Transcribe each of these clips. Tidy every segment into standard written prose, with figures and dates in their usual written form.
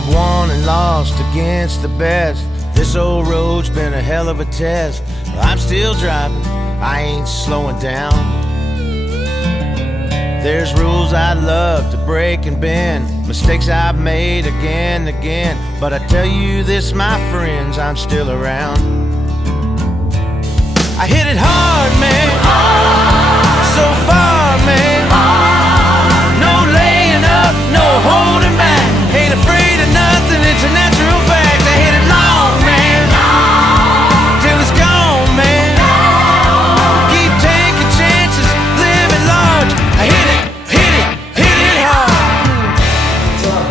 I've won and lost against the best. This old road's been a hell of a test. But I'm still driving, I ain't slowing down. There's rules I'd love to break and bend, mistakes I've made again and again. But I tell you this, my friends, I'm still around. I hit it hard, man, so far, man. No laying up, no holding back. Ain't afraid of nothing, it's a natural fact. I hit it long, man, till it's gone, man. Keep taking chances, live at large. I hit it hard.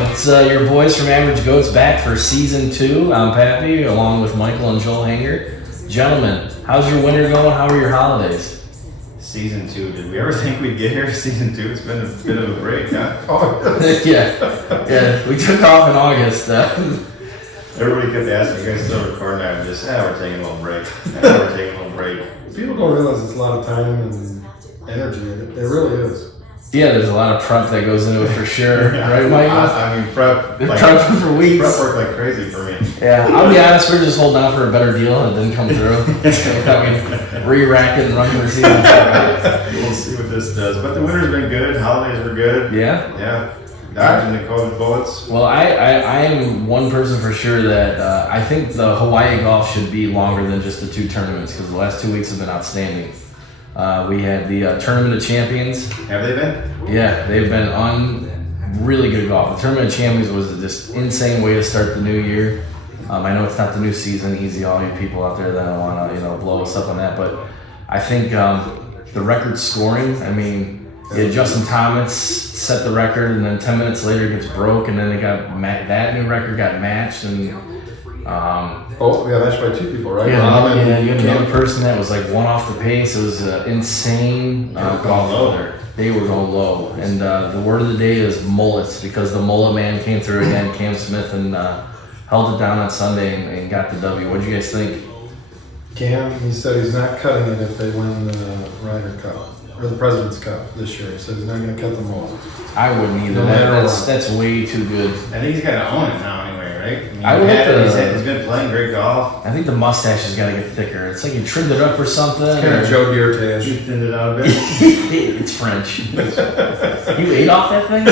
What's up? It's your boys from Average Goats back for season 2. I'm Pappy, along with Michael and Joel Hanger. Gentlemen, how's your winter going? How are your holidays? Season 2. Did we ever think we'd get here to season 2? It's been a bit of a break, huh? Yeah. We took off in August. Everybody kept asking, you guys still recording? I'm just, we're taking a little break. We're taking a little break. People don't realize it's a lot of time and energy. It really is. Yeah, there's a lot of prep that goes into it for sure. Right, Michael? I mean, prep. Prepping for weeks. Prep worked like crazy for me. Yeah, I'll be honest, we're just holding out for a better deal and it didn't come through. I mean, re-rack it and run for the season. We'll see what this does. But the winter's been good. Holidays were good. Yeah? Yeah. Dodging the COVID bullets. Well, I am one person for sure that I think the Hawaii golf should be longer than just the 2 tournaments because the last 2 weeks have been outstanding. We had the Tournament of Champions. Have they been? Yeah, they've been really good golf. The Tournament of Champions was just insane way to start the new year. I know it's not the new season, easy all you people out there that want to blow us up on that, but I think the record scoring, I mean, Justin Thomas set the record, and then 10 minutes later it gets broke, and then they got that new record got matched, and we got matched by 2 people, right? you had another person that was like 1 off the pace. It was insane golf there. They were going low, and the word of the day is mullets because the mullet man came through again, Cam Smith, and held it down on Sunday and got the W. What do you guys think? Cam, he said he's not cutting it if they win the Ryder Cup or the President's Cup this year. He said he's not going to cut them all. I wouldn't either. That's way too good. I think he's got to own it now anyway, right? I mean, he's been playing great golf. I think the mustache has got to get thicker. It's like you trimmed it up or something. It's kind of Joe Dirt-ish. You thinned it out a bit. It's French. You ate off that thing?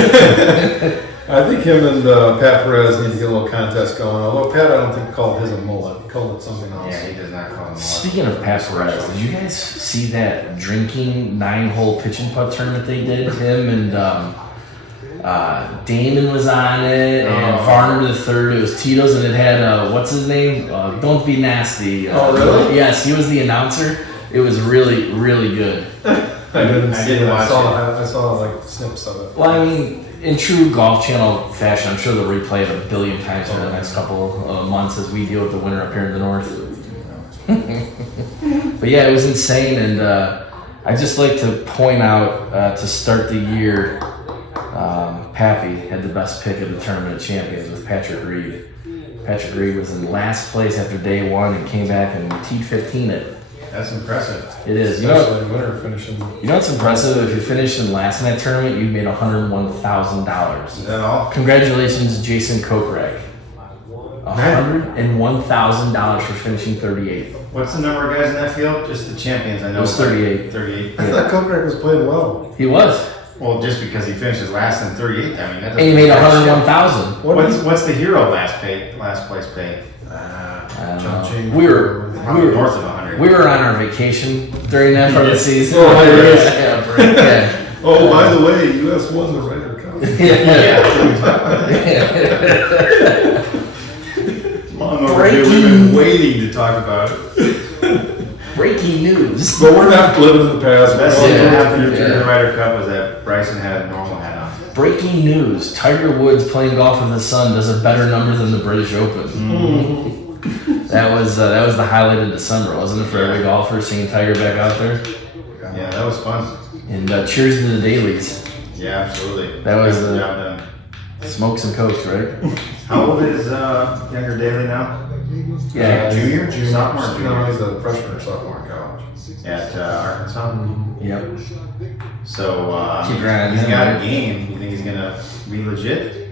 I think him and Pat Perez need to get a little contest going. Although Pat, I don't think called his a mullet. He called it something else. Yeah, he does not call it a mullet. Speaking of Pat Perez, did you guys see that drinking 9-hole pitch and putt tournament they did? Him and Damon was on it, and Varner the third. It was Tito's, and it had what's his name? Don't Be Nasty. Oh, really? Yes, he was the announcer. It was really, really good. I didn't watch it. I saw like snips of it. Well, I mean, in true Golf Channel fashion, I'm sure they'll replay it a billion times over the next couple of months as we deal with the winter up here in the north. But yeah, it was insane, and I'd just like to point out to start the year, Pappy had the best pick of the Tournament of Champions with Patrick Reed. Patrick Reed was in last place after day 1 and came back and T15 it. That's impressive. It is. Especially winter finishing. You know what's impressive? If you finished in last in that tournament, you made $101,000. Is that all? Congratulations, Jason Kokrak. $101,000 for finishing 38th. What's the number of guys in that field? Just the champions, I know. It was 38. 38. I thought Kokrak was playing well. He was. Well, just because he finishes last in 38th, I mean, that doesn't. And he made $101,000. What's the hero last place pay? I don't John know. James. We were north of 100. We were on our vacation during that part of the season. Oh, Yeah. Oh, by the way, U.S. won the Ryder Cup. Long overdue. We've been waiting to talk about it. Breaking news. But we're not living in the past. Best thing that happened Yeah. during the Ryder Cup was that Bryson had a normal hat on. Breaking news. Tiger Woods playing golf with his son does a better number than the British Open. Mm-hmm. That was the highlight of December, wasn't it, for every golfer seeing Tiger back out there? Yeah, that was fun. And cheers to the dailies. Yeah, absolutely. That was Good job done. Smokes and Cokes, right? How old is younger Daly now? Yeah. Junior? Sophomore? No, Junior? he's a freshman or sophomore in college. At Arkansas? Yep. So Keep your eye on he's him, got right? a game. You think he's going to be legit?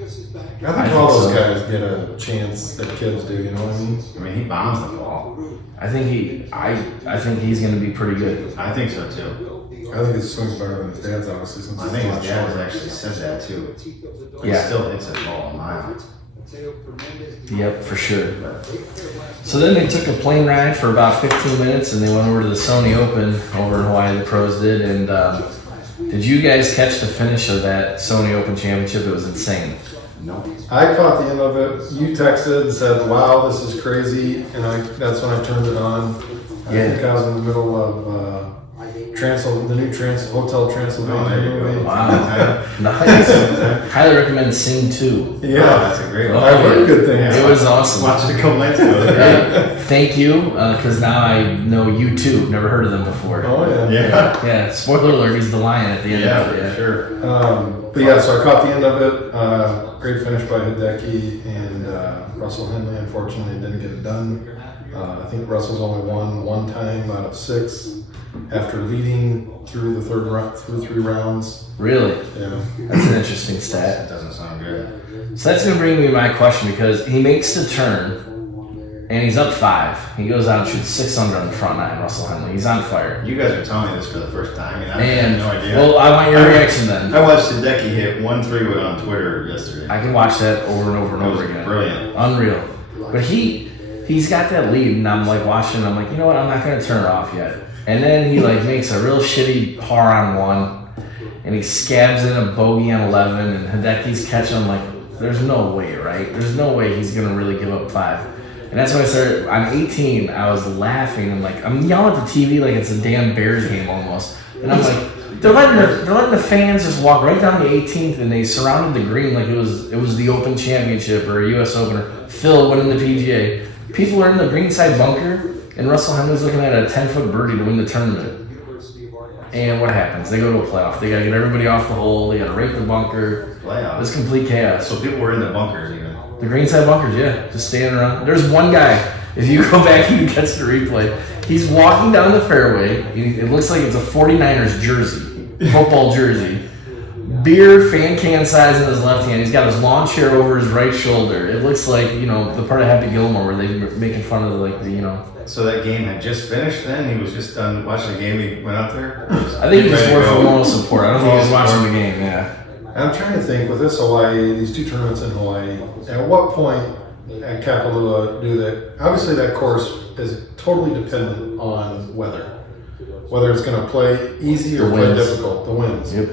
I think all those guys get a chance that kids do. You know what I mean? I mean, he bombs the ball. I think he's going to be pretty good. I think so too. I think his swing's better than his dad's, obviously. Since I he's think a lot his dad has shorter. actually said that too. He Yeah. still hits it ball a mile. Yep, for sure. So then they took a plane ride for about 15 minutes, and they went over to the Sony Open over in Hawaii. The pros did, and did you guys catch the finish of that Sony Open Championship? It was insane. No. I caught the end of it. You texted and said, "Wow, this is crazy," and that's when I turned it on. I Yeah. think I was in the middle of the new Hotel Transylvania Oh, there you go. movie. Wow, nice. Highly recommend Sing 2. Oh, Yeah, that's a great one. Oh, I heard good things. It was awesome. Watched it a couple nights ago. Thank you, because now I know you too. Never heard of them before. Oh yeah. Yeah. Yeah, spoiler alert, he's the lion at the end Yeah, of it. for sure. But yeah, so I caught the end of it. Great finish by Hideki and Russell Henley. Unfortunately, didn't get it done. I think Russell's only won one time out of 6 after leading through the third round, through 3 rounds. Really? Yeah. That's an interesting stat. That doesn't sound good. So that's going to bring me to my question, because he makes the turn and he's up 5. He goes out and shoots 6 under on the front 9, Russell Henley. He's on fire. You guys are telling me this for the first time. I mean, I And, have no idea. well, I want your reaction then. I watched Hideki hit 1 3-wood on Twitter yesterday. I can watch that over and over and It over was again. brilliant. Unreal. But he's got that lead, and I'm like watching, I'm like, you know what, I'm not going to turn it off yet. And then he like makes a real shitty par on 1, and he scabs in a bogey on 11, and Hideki's catching him like, there's no way, right? There's no way he's going to really give up 5. And that's when I started, on 18, I was laughing, and like, I'm yelling at the TV like it's a damn Bears game almost. And I'm like, they're letting the fans just walk right down the 18th, and they surrounded the green like it was the Open Championship or a U.S. Open or Phil winning the PGA. People are in the greenside bunker, and Russell Henley's looking at a 10-foot birdie to win the tournament. And what happens? They go to a playoff. They got to get everybody off the hole. They got to rake the bunker. Playoffs. It's complete chaos. So people were in the bunkers even. The greenside bunkers, yeah, just standing around. There's one guy, if you go back and you catch the replay, he's walking down the fairway. It looks like it's a 49ers jersey, football jersey. Beer fan can size in his left hand. He's got his lawn chair over his right shoulder. It looks like, you know, the part of Happy Gilmore where they were making fun of So that game had just finished then? He was just done watching the game, he went out there? I think he just Ready to worked for go? moral support. I don't think he was Moral watching support. the game, yeah. I'm trying to think with this Hawaii, these 2 tournaments in Hawaii, at what point at Kapalua do that? Obviously, that course is totally dependent on weather. Whether it's going to play easy or The play winds. difficult, the winds. Yep.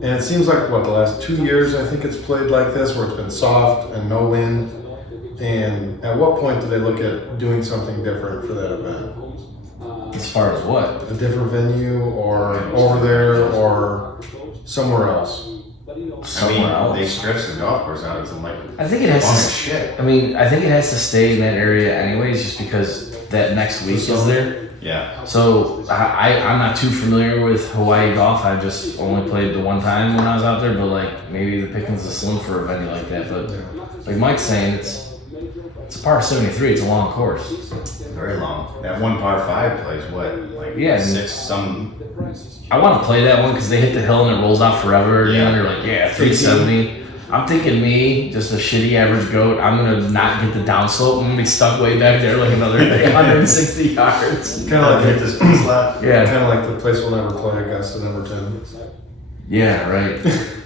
And it seems like, the last 2 years, I think it's played like this, where it's been soft and no wind. And at what point do they look at doing something different for that event? As far as what? A different venue, or over there, or somewhere else? Somewhere else. They stretched the golf course out. It's like, I think it has long to. as shit. I mean, I think it has to stay in that area anyways, just because that next week is there. Yeah. So I'm not too familiar with Hawaii golf. I just only played the one time when I was out there, but like maybe the pickings are slim for a venue like that. But like Mike's saying, it's a par 73. It's a long course. Very long. That one par 5 plays what? Like Yeah. 6 some. I want to play that one because they hit the hill and it rolls out forever. Yeah. And you're like, yeah, 370. I'm thinking me, just a shitty average goat. I'm gonna not get the downslope. I'm gonna be stuck way back there like another 160 yards. Kind of Hit like this pin slot. Yeah. Kind of like the place we'll never play, I guess, at number 10. Yeah, right.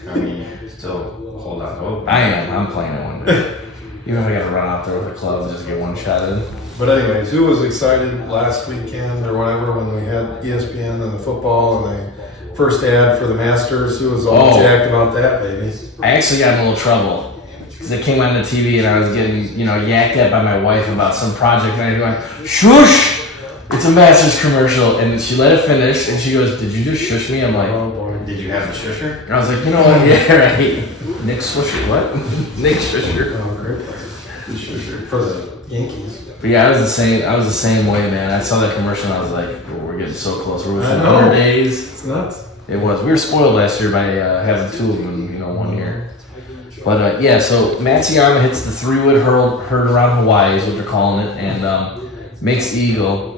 I mean, still hold out hope. I am. I'm playing it one day. Even if I gotta run out there with a club and just get one shot in. But anyways, who was excited last weekend or whatever when we had ESPN and the football and the first ad for the Masters? Who was all Oh. jacked about that, baby? I actually got in a little trouble because it came on the TV and I was getting, yacked at by my wife about some project, and I go, shush! It's a Masters commercial, and she let it finish, and she goes, "Did you just shush me?" I'm like, Oh boy. Did you have the shusher? and I was like, you know what? Yeah, right. Nick Swisher, what? Nick Swisher. Oh, great. For the Yankees. But yeah, I was the same way, man. I saw that commercial and I was like, oh, we're getting so close. We're within I know. 100 days. It's nuts. It was. We were spoiled last year by having 2 of them in, 1 year. But yeah, so Matsuyama hits the 3-wood herd around Hawaii is what they're calling it, and makes the eagle.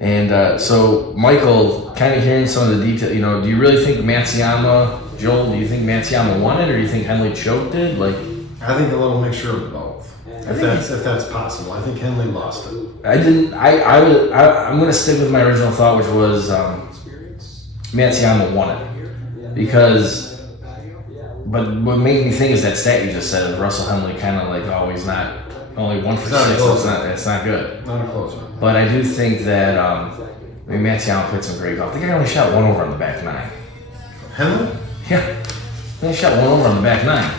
And so Michael, kind of hearing some of the detail, do you really think Matsuyama, Joel? Do you think Matsuyama won it, or do you think Henley choked it? Like, I think a little mixture of both. If that's possible. I think Henley lost it. I'm going to stick with my original thought, which was Matsuyama won it. Because, but what made me think is that stat you just said of Russell Henley kind of like always not, only 1 for 6, it's not good. Not a close one. But I do think that, Matsuyama played some great golf. I think I only shot 1 over on the back 9. Henley? Yeah. I only shot 1 over on the back 9.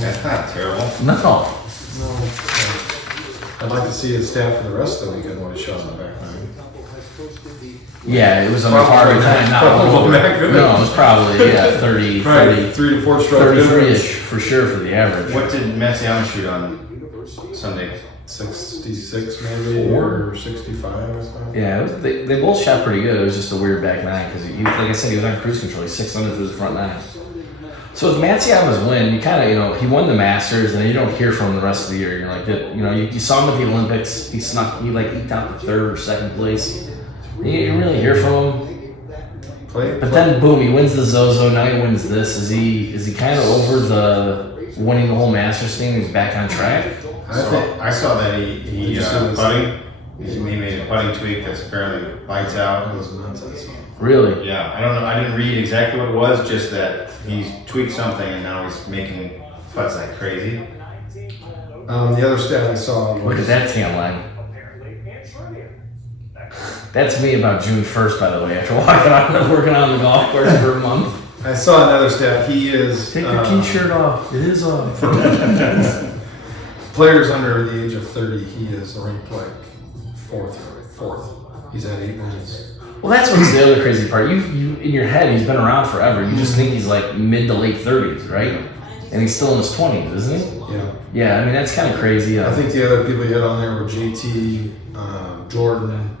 That's not terrible. No. No. I'd like to see his stat for the rest of the weekend what he shot on the back nine. Yeah, it was on the par time, not 1 over. No, it was probably, 30, 3 to 4 strokes. 33-ish for sure for the average. What did Matsuyama shoot on Sunday? 66 maybe, or 65, I thought. Yeah, they both shot pretty good. It was just a weird back 9 because, like I said, he was on cruise control. He's 6 under through the front 9. So with Matsuyama's win, you kind of, he won the Masters, and then you don't hear from him the rest of the year. You're like, you saw him at the Olympics. He eked out the 3rd or 2nd place. You didn't really hear from him. But then, boom, he wins the Zozo. Now he wins this. Is he kind of over the winning the whole Masters thing? He's back on track. I saw that he putting. He made a putting tweak that's apparently lights out. That was nonsense. Really? Yeah, I don't know. I didn't read exactly what it was. Just that he's tweaked something and now he's making putts like crazy. The other stat I saw was... Look at that tan line. That's me about June 1st, by the way, after working on the golf course for a month. I saw another stat. He is... Take your t-shirt off. It is off. Players under the age of 30, he is ranked like fourth. He's at 8 wins. Well, that's what's the other crazy part. You in your head, he's been around forever. You just think he's like mid to late 30s, right? And he's still in his 20s, isn't he? Yeah. Yeah, I mean, that's kind of crazy. I think the other people you had on there were JT, Jordan,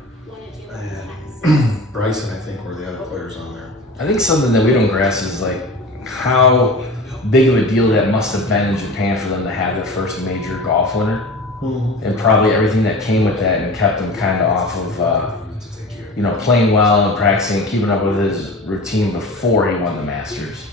and Bryson, I think, were the other players on there. I think something that we don't grasp is like how big of a deal that must have been in Japan for them to have their first major golf winner. Mm-hmm. And probably everything that came with that and kept him kind of off of, playing well and practicing, keeping up with his routine before he won the Masters.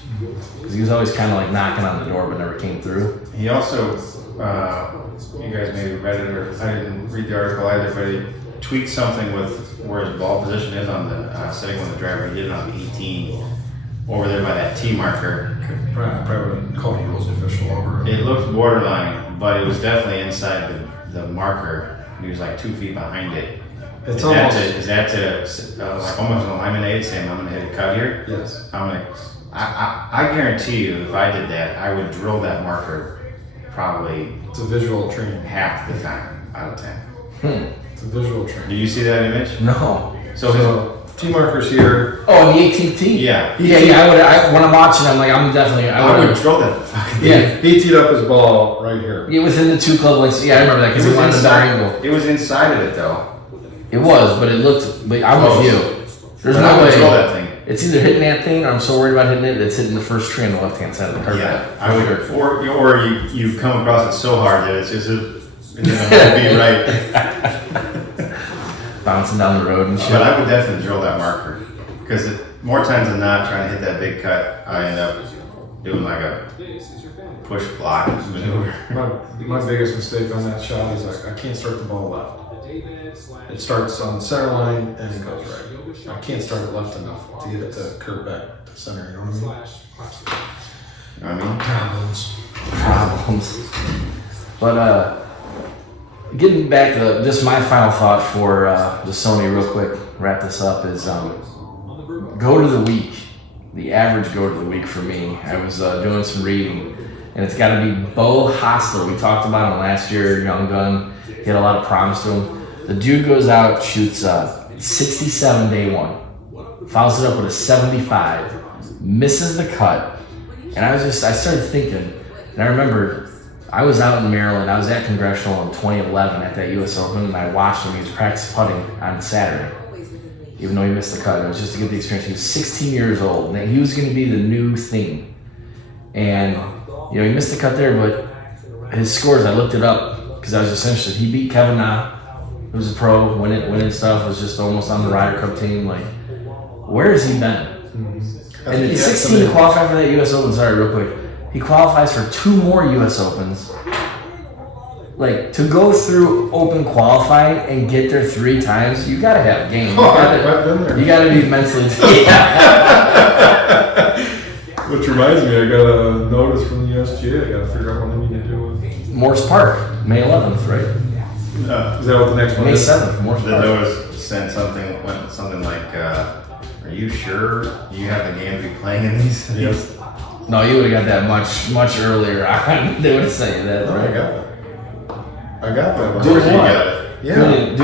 Because he was always kind of like knocking on the door but never came through. He also, you guys maybe read it, or I didn't read the article either, but he tweaked something with where his ball position is on the setting with the driver. He did it on 18 over there by that T marker. Probably would call the rules official over. It looked borderline, but it was definitely inside the marker. He was like 2 feet behind it. Is that to like almost an eliminate, saying I'm going to hit a cut here? Yes. I guarantee you, if I did that, I would drill that marker probably. It's a visual training. Half the time out of 10. It's a visual training. Did you see that image? No. So T markers here. Oh, the 18th tee? Yeah. Yeah. When I'm watching, I'm like, I would drill that fucking thing. Yeah. He teed up his ball right here. Yeah, within the 2 club lengths. Yeah, I remember that because he wanted the angle. It was inside of it though. It was, but it looked. But I'm with you. There's but no I would way. drill that thing. It's either hitting that thing, or I'm so worried about hitting it, it's hitting the first tree on the left-hand side of the curve. Yeah, I would. Or you come across it so hard that it's just it'll be right. Bouncing down the road and shit. But I would definitely drill that marker because more times than not, trying to hit that big cut, I end up doing like a push block maneuver. My biggest mistake on that shot is I can't start the ball left. It starts on the center line and it goes right. I can't start it left enough to get it to curve back to center. You know what I mean? Problems. But getting back to just my final thought for the Sony real quick, wrap this up, is go to the week. The average go to the week for me. I was doing some reading, and it's got to be Beau Hossler. We talked about him last year, young gun. He had a lot of promise to him. The dude goes out, shoots 67 day one, fouls it up with a 75, misses the cut, and I started thinking, and I remember I was out in Maryland. I was at Congressional in 2011 at that U.S. Open, and I watched him. He was practice putting on Saturday, even though he missed the cut. It was just to get the experience. He was 16 years old, and he was going to be the new thing. And he missed the cut there, but his scores, I looked it up because I was just interested. He beat Kevin Na, who was a pro, winning stuff, was just almost on the Ryder Cup team. Like, where has he been? And at 16 to qualify for that U.S. Open, sorry, real quick, He qualifies for 2 more U.S. Opens. Like, to go through open qualifying and get there 3 times, you gotta have game. I've been there. You gotta be mentally. Which reminds me, I got a notice from the USGA. I gotta figure out what I need to do with. Morse Park, May 11th, right? Is that what the next one May is? 7th, Morse The Park. notice sent something like, "Are you sure you have the game to be playing in these cities?" Yes. No, you would have got that much earlier on. They would have sent you that, Oh, I right? got that. I got that. Of course you what? got it. Yeah.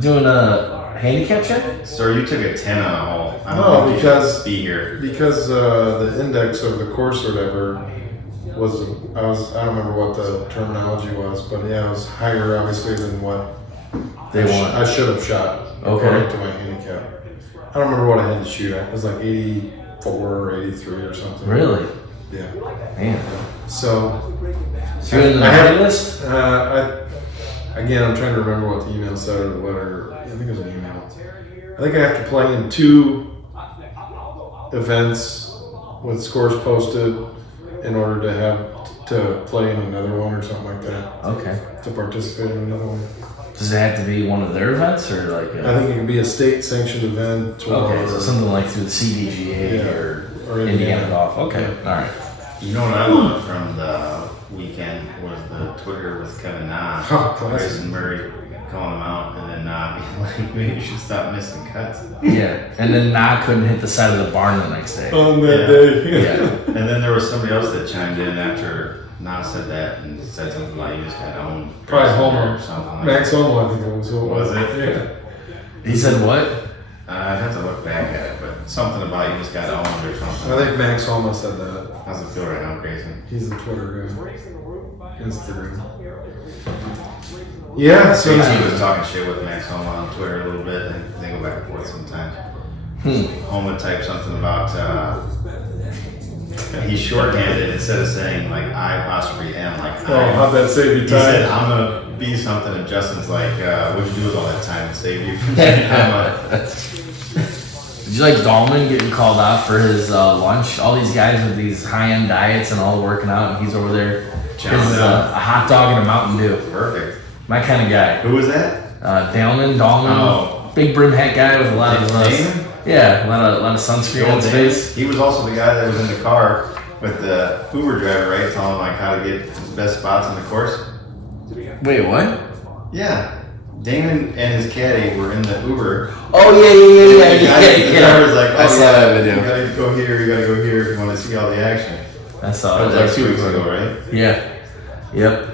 Doing a handicap check? Sir, you took a 10 on a hole. I don't No, think because- you should be here. Because the index of the course or whatever was, I don't remember what the terminology was, but yeah, it was higher obviously than what They want. I should have shot Okay. according to my handicap. I don't remember what I had to shoot at. It was like 84 or 83 or something. Really? Yeah. Man. So So you're in the I have- naughty list? Again, I'm trying to remember what the email said or the letter. I think it was an email. I think I have to play in 2 events with scores posted in order to have to play in another one or something like that, Okay. to participate in another one. Does it have to be one of their events or like I think it can be a state sanctioned event or, okay, so something like through the CDGA Yeah. or Or Indiana Indiana. Golf. Okay, Yeah. all right. You know what I loved from the weekend was the Twitter with Kevin Na, Oh, classic. Grayson Murray calling him out, and then Na being like, "Maybe you should stop missing cuts." Yeah, and then Na couldn't hit the side of the barn the next day. on that Yeah. day. Yeah. And then there was somebody else that chimed in after Na said that and said something about you just got owned. Probably Grayson Homo. or something like Max that. Homo, I think it was. Who Was it? Yeah. He said what? I'd have to look back at it, but something about you just got owned or something. I think Max Homo said that. How's it feel right now, Grayson? He's the Twitter guy. Instagram. Yeah, so JT was talking shit with Max Homa on Twitter a little bit, and they go back and forth sometimes. Homa typed something about he's shorthanded instead of saying like I apostrophe M, like oh, how'd that save you he said time? I'm gonna be something, and Justin's like, what'd you do with all that time to save you from saying Homa? Did you like Dahlman getting called out for his lunch? All these guys with these high-end diets and all working out, and he's over there. Chowing His, down. a hot dog and a Mountain Dew. Perfect. My kind of guy. Who was that? Dahlman, Oh. big brim hat guy with a lot of Damon? yeah, a lot of sunscreen on his face. He was also the guy that was in the car with the Uber driver, right? Telling him like how to get the best spots on the course. Wait, what? Yeah. Damon and his caddy were in the Uber. Oh The guy- the yeah. driver's like, I saw that You video. gotta go here, you gotta go here if you want to see all the action. I saw That it. was like 2 weeks ago, right? Yeah. Yep.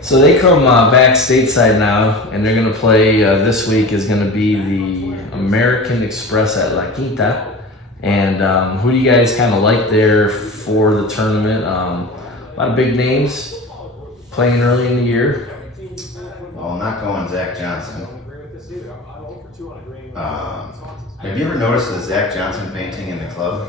So they come back stateside now, and they're gonna play. This week is gonna be the American Express at La Quinta. And who do you guys kind of like there for the tournament? A lot of big names playing early in the year. Well, not going Zach Johnson. Have you ever noticed the Zach Johnson painting in the club?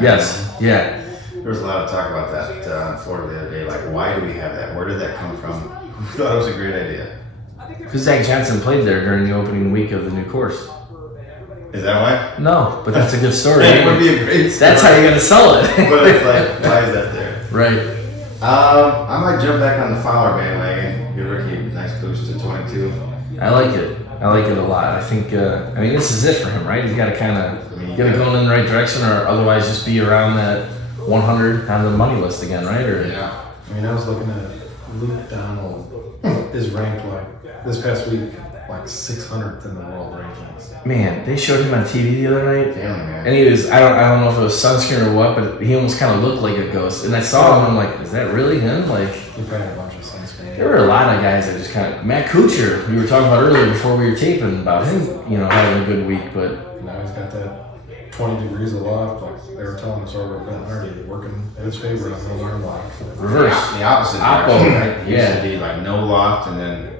Yes. Yeah. There was a lot of talk about that in Florida the other day. Like, why do we have that? Where did that come from? I thought it was a great idea. Because Zach Johnson played there during the opening week of the new course. Is that why? No, but that's a good story. That would be a great story. That's how you gotta sell it. But it's like, why is that there? Right. I might jump back on the Fowler bandwagon. Give Ricky a nice boost to 22. I like it. I like it a lot. I think. I mean, this is it for him, right? He's got to kind of get it going in the right direction, or otherwise just be around that 100 on the money list again, right? Or Yeah. I mean, I was looking at Luke Donald is ranked like this past week like 600th in the world rankings. man, they showed him on TV the other night, Family man. and he was. I don't know if it was sunscreen or what, but he almost kind of looked like a ghost. And I saw him, and I'm like, is that really him? Like. He probably had a bunch of sunscreen. There were a lot of guys that just kind of Matt Kuchar. We were talking about earlier before we were taping about him, having a good week. But Now he's got that 20 degrees of loft, like they were telling us over at Ben Hardy, working in his favor on the alarm loft. reverse. The opposite Oppo, direction, right? right? It Yeah. used to be like no loft, and then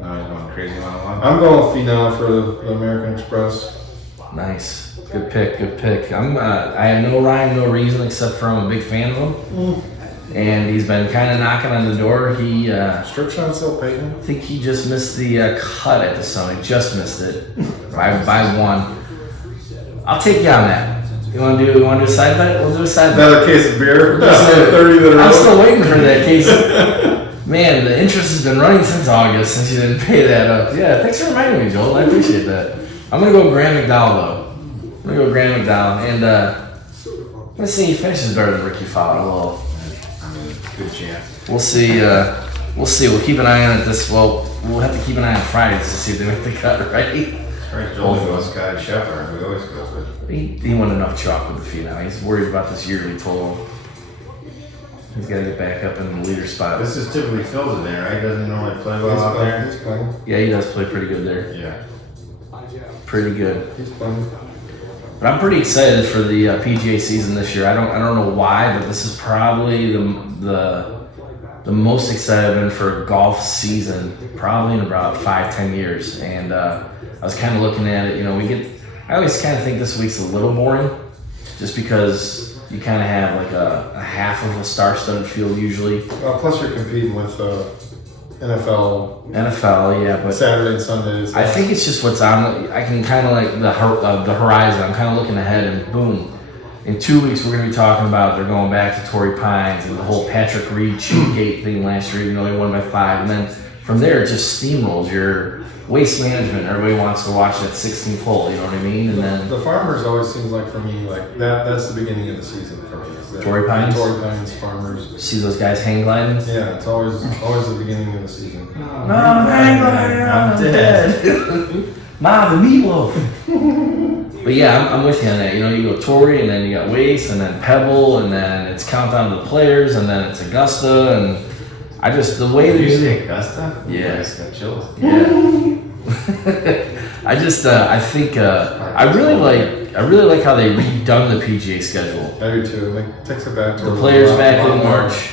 now he's going crazy on a loft. I'm going Finau for the American Express. Nice, good pick, good pick. I have no rhyme, no reason except for I'm a big fan of him, and he's been kind of knocking on the door. He, Strip shot still paying. I think he just missed the cut at the Sony. Just missed it by one. I'll take you on that. You want to do a side bet? We'll do a side bet. Another case of beer. Just, 30 that are I'm out. still waiting for that case. Man, the interest has been running since August since you didn't pay that up. Yeah, thanks for reminding me, Joel. I appreciate that. I'm gonna go Graham McDowell though. I'm gonna go Graham McDowell, and let's see, he finishes better than Ricky Fowler. I mean, good chance. We'll see. We'll see. We'll keep an eye on it. We'll have to keep an eye on Fridays to see if they make the cut, right? Right, Joel goes Scotty Scheffler, who he always goes with. He won enough chalk with the feet now. He's worried about this yearly total. He's got to get back up in the leader spot. This is typically Phil's in there, right? Doesn't he normally play well He's out playing. there? He's playing. Yeah, he does play pretty good there. Yeah. Pretty good. He's playing. But I'm pretty excited for the PGA season this year. I don't know why, but this is probably the most excited I've been for a golf season probably in about 5-10 years. And I was kind of looking at it. You know, I always kind of think this week's a little boring, just because you kind of have like a half of a star-studded field usually. Plus, you're competing with NFL Yeah, but Saturday and Sundays. I think it's just what's on. I can kind of like the horizon. I'm kind of looking ahead, and boom, in 2 weeks we're going to be talking about they're going back to Torrey Pines and the whole Patrick Reed shoot gate thing last year. Even though they won by 5, and then from there it just steamrolls. Your waste management. Everybody wants to watch that 16th hole. You know what I mean? And then the Farmers always seems like for me like that's the beginning of the season for me. Is that Torrey Pines? Torrey Pines, Farmers. see those guys hang gliding. Yeah, it's always the beginning of the season. No, hang gliding. I'm dead. Ma, the meatloaf. But yeah, I'm with you on that. You know, you go Torrey, and then you got Waste, and then Pebble, and then it's countdown to the players, and then it's Augusta, and I just the way Did you they say Augusta? Yeah. I just got chills. Yeah. I just I think I really like how they redone the PGA schedule. I do too. It takes it back to The players a back lot in more. March.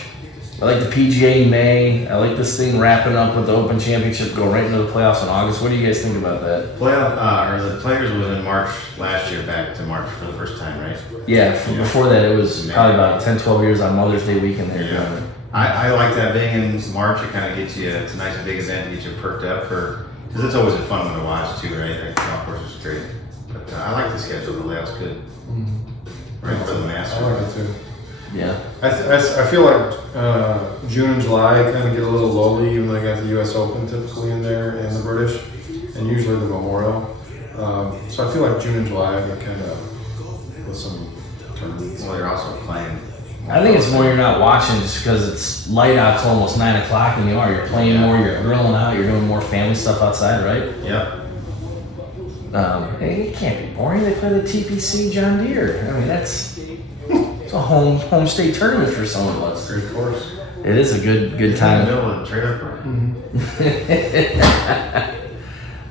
I like the PGA in May. I like this thing wrapping up with the Open Championship, go right into the playoffs in August. What do you guys think about that? The players was in March last year, back to March for the first time, right? Yeah, before that it was probably about 10-12 years on Mother's Day weekend there. Yeah. I like that being in March. It kind of gets you. It's a nice big event to get you perked up for. Because it's always a fun one to watch too, right? The golf course is great. But I like the schedule. The layout's good. Right for the Masters. I like it too. Yeah. I feel like June and July kind of get a little lowly, even though you got the U.S. Open typically in there and the British, and usually the Memorial. So I feel like June and July get kind of with some tournaments. Well, you're also playing. I think it's more you're not watching just because it's light out till almost 9 o'clock and you're playing more, you're grilling out, you're doing more family stuff outside, right? Yep. It can't be boring. They play the TPC John Deere. I mean, it's a home state tournament for some of us. Great course. It is a good In the time. middle of the trailer park.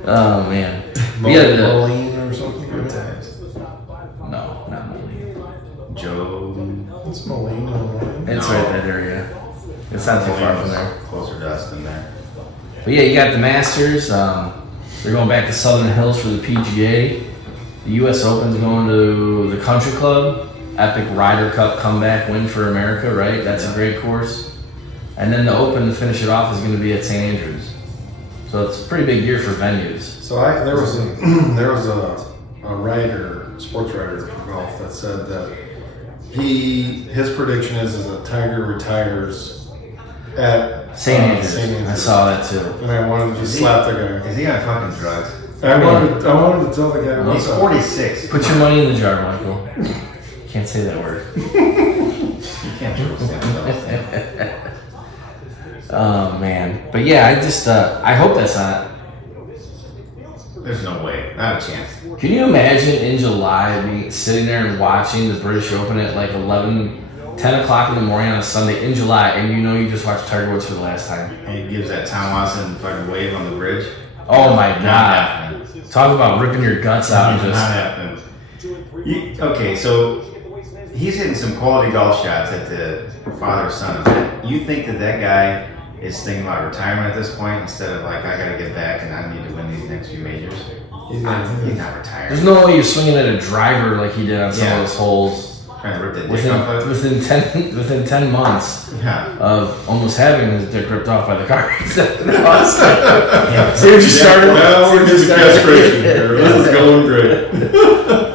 Oh man. Yeah, Moline or something. Good Like that. times. no, not Moline. Joe. It's Moline, Illinois. It's No. right that area. It's not too far from there. Closer to us than there. But yeah, you got the Masters. They're going back to Southern Hills for the PGA. The U.S. Open's going to the Country Club. Epic Ryder Cup comeback win for America, right? That's a great course. And then the Open to finish it off is going to be at St. Andrews. So it's a pretty big year for venues. So there was a writer, sports writer for golf that said that his prediction is that Tiger retires at St. Andrews. St. Andrews. I saw that too. And I wanted to just slap the guy. Is he on fucking drugs? I wanted to tell the guy. He's what's up. 46. Put your money in the jar, Michael. Can't say that word. You can't trust him. Oh man. But yeah, I just I hope that's not. There's no way. Not a chance. Can you imagine in July sitting there and watching the British Open at like 10 o'clock in the morning on a Sunday in July, and you just watched Tiger Woods for the last time? And he gives that Tom Watson fucking wave on the bridge. Oh my Not God! happening. Talk about ripping your guts out and Not just. happening. Okay, so he's hitting some quality golf shots at the father-son event. You think that guy is thinking about retirement at this point instead of like, I got to get back and I need to win these next few majors? He's not retired. There's no way you're swinging at a driver like he did on some Yeah. of those holes Trying to rip the dick off of. within 10 months Yeah. of almost having his dick ripped off by the car. See what you started? Well, we're just desperation here. This is going great.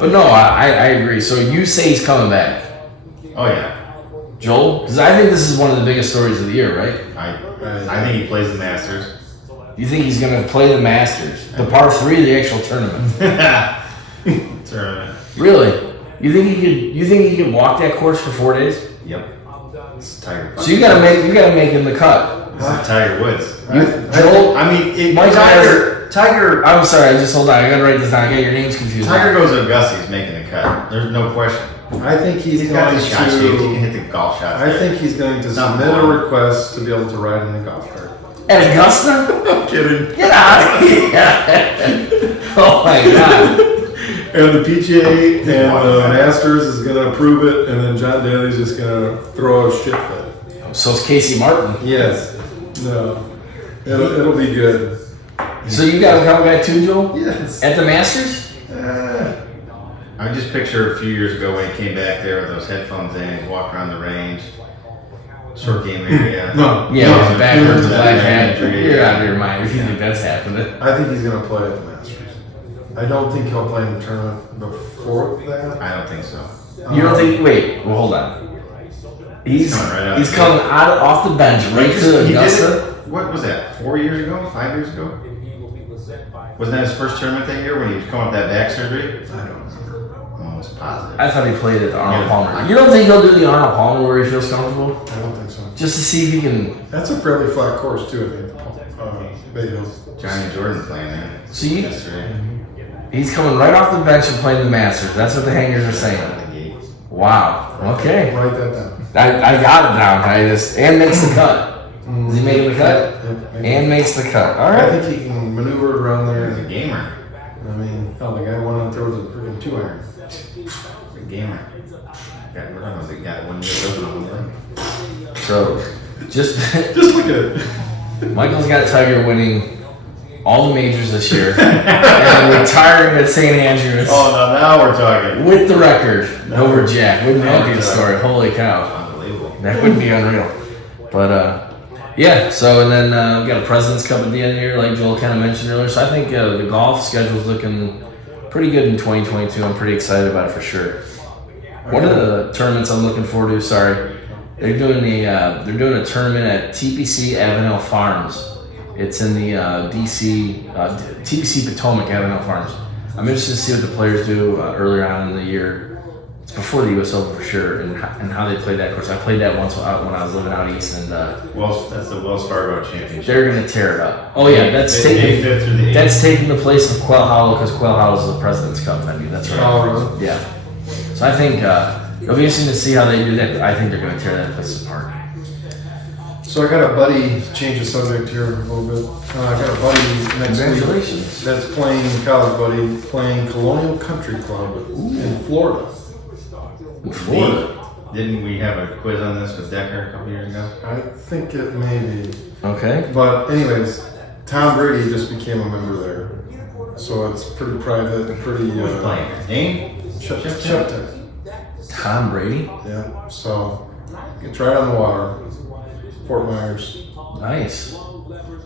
But But no, I agree. So you say he's coming back, Oh yeah. Joel? Because I think this is one of the biggest stories of the year, right? I think he plays the Masters. You think he's going to play the Masters, the par 3, the actual tournament? Tournament. Really? You think he could walk that course for 4 days? Yep. It's Tiger. So you gotta make him the cut. This is Tiger Woods. Joel, I mean, Mike Tiger. I'm sorry, I just hold on. I gotta write this down. I got your names confused. Tiger goes to Augusta. He's making the cut. There's no question. I think he's got going the shot shape. He can to. hit the golf shots. I think he's going to Not submit a one. request to be able to ride in a golf cart. At Augusta? I'm kidding. Get out of here! Oh my god! And the PGA and the Masters is going to approve it, and then John Daly's just going to throw a shit fit. So it's Casey Martin. Yes. No. It'll be good. So you got him coming back too, Joel? Yes. At the Masters? I just picture a few years ago when he came back there with those headphones in, he's walking around the range, short game area. No. Yeah, No. backwards, No. black hat. No. You're out of your mind if you think that's happening. I think he's going to play at the Masters. I don't think he'll play in the tournament before that. I don't think so. You don't think? Wait, well, hold on. He's coming right out he's of the coming out off the bench right to He did Augusta. it, what was that, 4 years ago? 5 years ago? Wasn't that his first tournament that year when he was coming off that back surgery? I don't remember. I'm almost positive. I thought he played at the Arnold Yeah. Palmer. You don't think he'll do the Arnold Palmer where he feels comfortable? I don't think so. Just to see if he can. That's a fairly flat course too, I think. Bay Hill. Johnny Jordan playing there. See? That's right. He's coming right off the bench and playing the Masters. That's what the hangers are saying. Out of the gate. Wow. Okay. Write that down. I got it down. And makes the cut. Is he making the cut? Yep, And makes the cut. All I right. think he can maneuver it around He's a there. gamer. I mean, hell, the guy went out there with a freaking 2-iron. He's a gamer. Got rid of him. They got 1 year old. So, just Just look at it. Michael's got Tiger winning all the majors this year and retiring at St. Andrews Oh, now we're talking. with the record over Jack. Wouldn't that be a story? Holy cow. Unbelievable. That would be unreal. But, yeah, so, and then we got a President's Cup at the end here, like Joel kind of mentioned earlier. So I think the golf schedule's looking pretty good in 2022. I'm pretty excited about it for sure. One of the tournaments I'm looking forward to, they're doing a tournament at TPC Avenel Farms. It's in the TPC Potomac Avenel Farms. I'm interested to see what the players do earlier on in the year. It's before the U.S. Open for sure, and how they play that course. I played that once when I was living out east, and That's the Wells Fargo Championship. they're gonna tear it up. Oh yeah, that's May 5th through the 8th. taking taking the place of Quail Hollow because Quail Hollow is the President's Cup venue. That's right. Oh, really? Yeah. So I think it'll be interesting to see how they do that. I think they're gonna tear that place apart. So I got a buddy, change the subject here a little bit. I got a buddy next week Congratulations. that's playing, college buddy, playing Colonial Country Club in Florida. In Florida. Didn't we have a quiz on this with Decker a couple years ago? I think it may be. Okay. But anyways, Tom Brady just became a member there. So it's pretty private and pretty, Who's playing? Dane? Shepton. Tom Brady. Yeah, so it's right on the water, Fort Myers. Nice.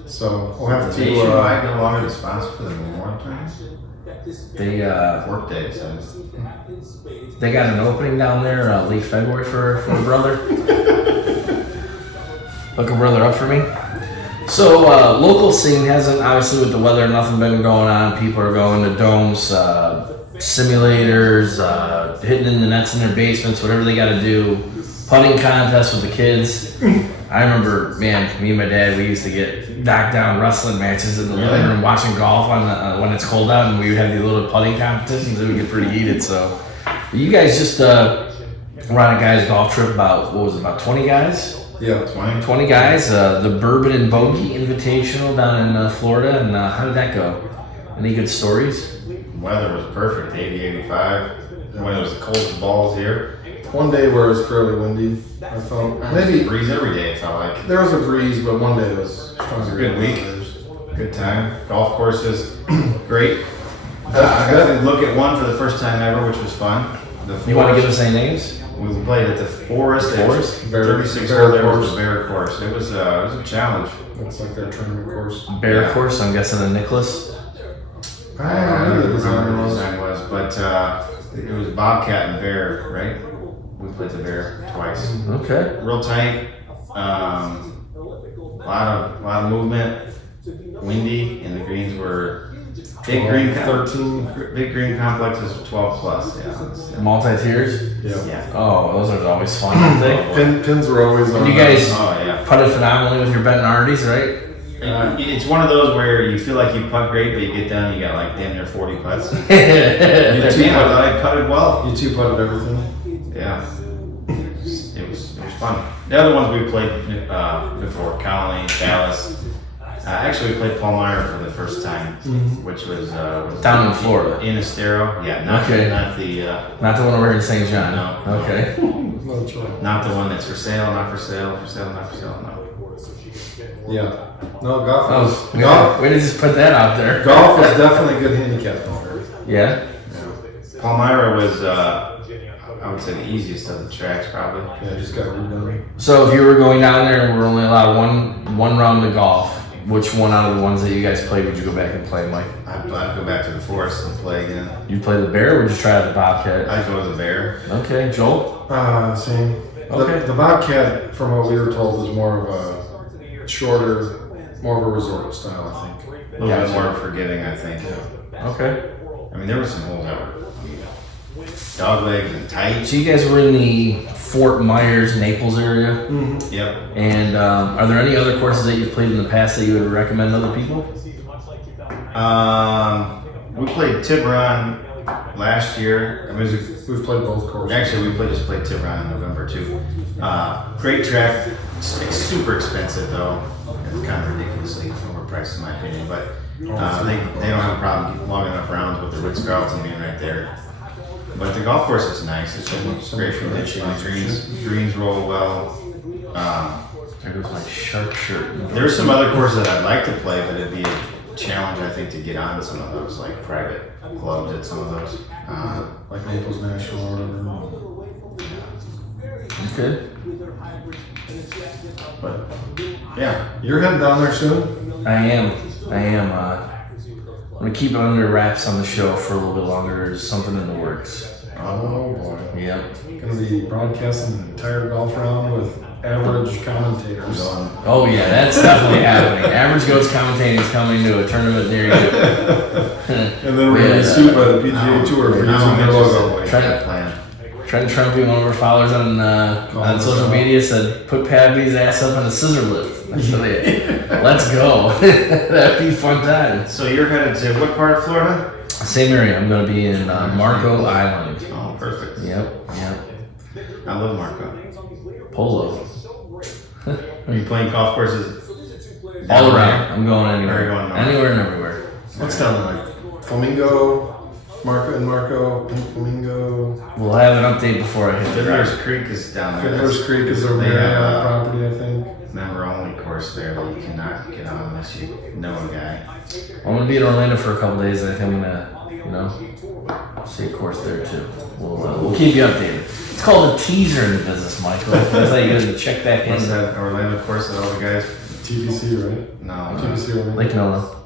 So we'll have to, Nationwide no longer the sponsor for the Memorial Tournament? They Workday says. they got an opening down there late February for a brother. Look a brother up for me. So local scene hasn't, obviously with the weather, nothing been going on. People are going to domes, simulators, hitting in the nets in their basements, whatever they got to do. Putting contests with the kids. I remember, man, me and my dad, we used to get knocked down wrestling matches in the living room watching golf on the, when it's cold out, and we would have these little putting competitions that would get pretty heated. So you guys just were on a guy's golf trip about, what was it, about 20 guys? yeah. 20 guys, the Bourbon and Bogey Invitational down in Florida, and how did that go? Any good stories? Weather was perfect, 80, 85. When it was the coldest balls here. One day where it was fairly windy, I felt. Maybe Breeze every day, it felt like. there was a breeze, but one day was a good week. Good time. Golf course is great. I got to look at one for the first time ever, which was fun. You want to give us any names? We played at the Forest. Forest? 36 Bear hole there was course. the Bear course. It was a challenge. It's like their tournament course. Bear Yeah. course, I'm guessing the Nicholas. I don't know who the remember designer what the was. design was, but It was Bobcat and Bear, right? We played the Bear twice. Okay. Real tight. Lot of movement. Windy, and the greens were big green. 13. Big green complexes, 12 plus. Yeah. Multi-tiers? Yeah. Yeah. Oh, those are always fun, aren't they? Pins were always on. You guys Oh yeah. putted phenomenally with your Bentnardies, right? It's one of those where you feel like you putt great, but you get down, you got like damn near 40 putts. You Damn, two I thought I putted well. You two putted everything. Yeah. It was fun. The other ones we played before, Colony, Dallas. Actually, we played Palmyra for the first time, which was Down in Florida. in Estero. Yeah, not Okay. not the Not the one over here in St. John. No. Okay. No choice. not the one that's for sale, not for sale, for sale, not for sale. No. Yeah. No, golf Oh, was we did just put that out there. golf was definitely a good handicap over. Yeah. Palmyra was, I would say, the easiest of the tracks, probably. Yeah, just got redone. So if you were going down there and we're only allowed one round of golf, which one out of the ones that you guys played would you go back and play, Mike? I'd go back to the forest and play again. You play the Bear or would you try out the Bobcat? I'd go with the Bear. Okay, Joel? Same. Okay. The Bobcat, from what we were told, was more of a shorter, more of a resort style, I think. A little bit more forgiving, I think. Okay. I mean, there were some holes that were dog legs and tight. So you guys were in the Fort Myers, Naples area, Yep. and are there any other courses that you've played in the past that you would recommend other people? We played Tiburon last year. I mean, it was We've played both courses. actually, we just played Tiburon in November too. Great track. It's super expensive though. It's kind of ridiculously overpriced in my opinion, but they don't have a problem keeping long enough rounds with the Ritz-Carlton being right there. But the golf course is nice. It's great for pitching. The greens roll well. There goes my shark shirt. There's some other courses that I'd like to play, but it'd be a challenge, I think, to get on some of those, like private clubs at some of those. Like Naples National or whatever. Okay. But yeah, You're heading down there soon? I am. I'm gonna keep it under wraps on the show for a little bit longer. There's something in the works. Oh boy. Yep. Gonna be broadcasting an entire golf round with average commentators. Oh yeah, that's definitely happening. Average Goats commentating is coming to a tournament near you. And then we're gonna be sued by the PGA Tour for using their logo. Try to- plan. Trent Trumpy, one of our followers on social media, said put Pappy's ass up on a scissor lift. I said, let's go. That'd be a fun time. So you're headed to what part of Florida? Same area. I'm gonna be in Marco Island. Oh, perfect. Yep. I love Marco. Polo. Are you playing golf courses All down around. there? I'm going Where are anywhere. you going north? Anywhere and everywhere. What's down there? Like Flamingo, Marco, Pink Flamingo. We'll have an update before I hit the Fiddler's ground. Creek is down there. Fiddler's Creek is their They Marriott have, property, I think. member only course there that you cannot get on unless you know a guy. I'm gonna be in Orlando for a couple days. I think I'm gonna, see a course there too. We'll keep you updated. It's called a teaser in the business, Michael. That's how you gotta check back What's in. that Orlando course that all the guys? TBC, right? No, TBC Orlando. Lake Nona.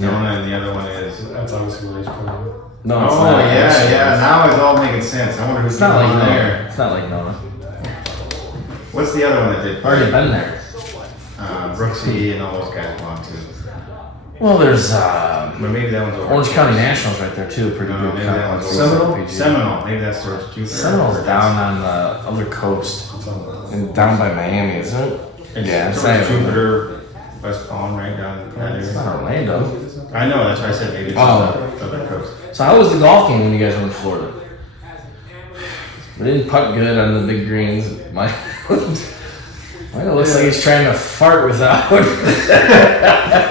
Nona, and the other one is. That's obviously where he's playing. No, it's Oh not. yeah. Now it's all making sense. I wonder who's It's not like Nona. there. It's not like Nona. What's the other one that did? Already been there. Brooksy and all those guys belong to. Well, there's But maybe that one's over. Orange County Nationals right there too. Pretty No, good. maybe that conference. one's Seminole? PGA. Seminole. Maybe that's George Jupiter. Seminole's down on the other coast, It's on the and down by Miami, isn't it? It's Yeah, it's George not even- Jupiter, West Palm, right down that It's area. not Orlando. I know. That's why I said maybe it's Oh. on the other coast. So how was the golf game when you guys were in Florida? We didn't putt good on the big greens. Michael looks like he's trying to fart without.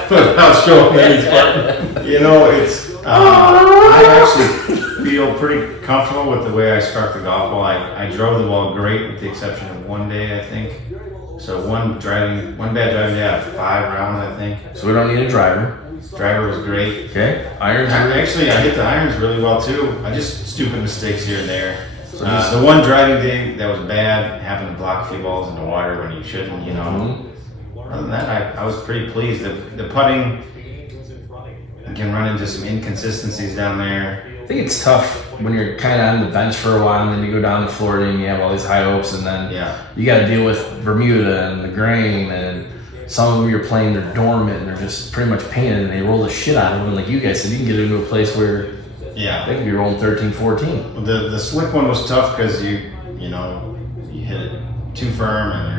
Without showing that he's farting. You know, it's. I actually feel pretty comfortable with the way I struck the golf ball. I drove the ball great, with the exception of one day, I think. So one bad driving day out of 5 rounds, I think. So we don't need a driver. Driver was great. Okay. Irons. Actually, I hit the irons really well too. I just stupid mistakes here and there. So just- The one driving day that was bad happened to block a few balls in the water when you shouldn't, you know. Mhm. Other than that, I was pretty pleased. The putting, you can run into some inconsistencies down there. think it's tough when you're kind of on the bench for a while and then you go down to Florida and you have all these high hopes and then you got to deal with Bermuda and the grain and some of them you're playing, they're dormant and they're just pretty much painted and they roll the shit out of them. Like you guys said, you can get into a place where they could be rolling 13, 14. The slick one was tough because you hit it too firm and